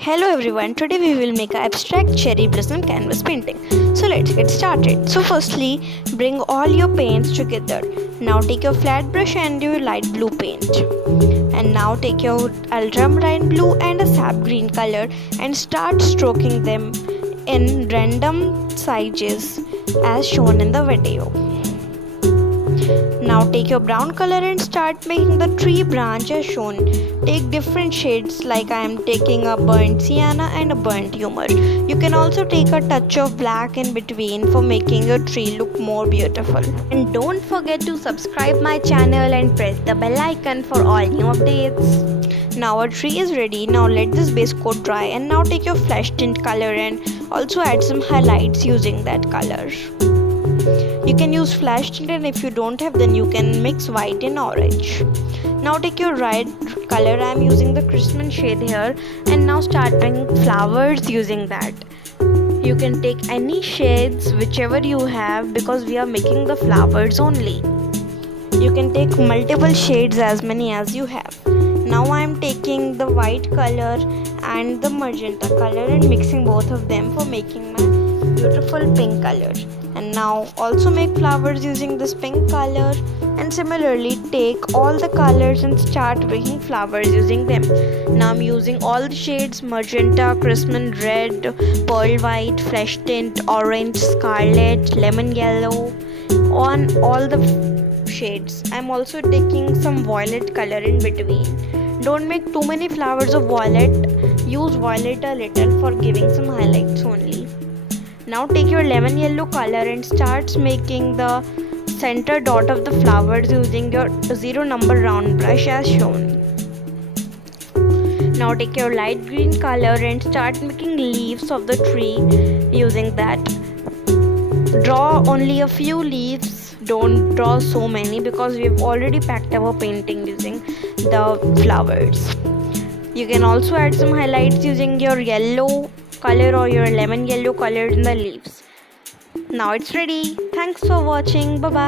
Hello everyone, today we will make an abstract cherry blossom canvas painting. So let's get started. So firstly, bring all your paints together. Now take your flat brush and your light blue paint. And now take your ultramarine blue and a sap green color and start stroking them in random sizes as shown in the video. Now take your brown color and start making the tree branch as shown. Take different shades, like I am taking a burnt sienna and a burnt humor. You can also take a touch of black in between for making your tree look more beautiful. And don't forget to subscribe my channel and press the bell icon for all new updates. Now our tree is ready. Now let this base coat dry, and now take your flesh tint color and also add some highlights using that color. You can use flash tint, and if you don't have, then you can mix white and orange. Now take your red color. I am using the Christmas shade here, and now start doing flowers using that. You can take any shades whichever you have, because we are making the flowers only. You can take multiple shades, as many as you have. Now I am taking the white color and the magenta color and mixing both of them for making my beautiful pink color. And now also make flowers using this pink color, and similarly take all the colors and start making flowers using them. Now I'm using all the shades: magenta, Christmas red, pearl white, flesh tint, orange, scarlet, lemon yellow, on all the shades. I'm also taking some violet color in between. Don't make too many flowers of violet, use violet a little for giving some highlights only. Now take your lemon yellow color and start making the center dot of the flowers using your 0 number round brush as shown. Now take your light green color and start making leaves of the tree using that. Draw only a few leaves, don't draw so many, because we've already packed our painting using the flowers. You can also add some highlights using your yellow color or your lemon yellow color in the leaves. Now it's ready. Thanks for watching. Bye bye.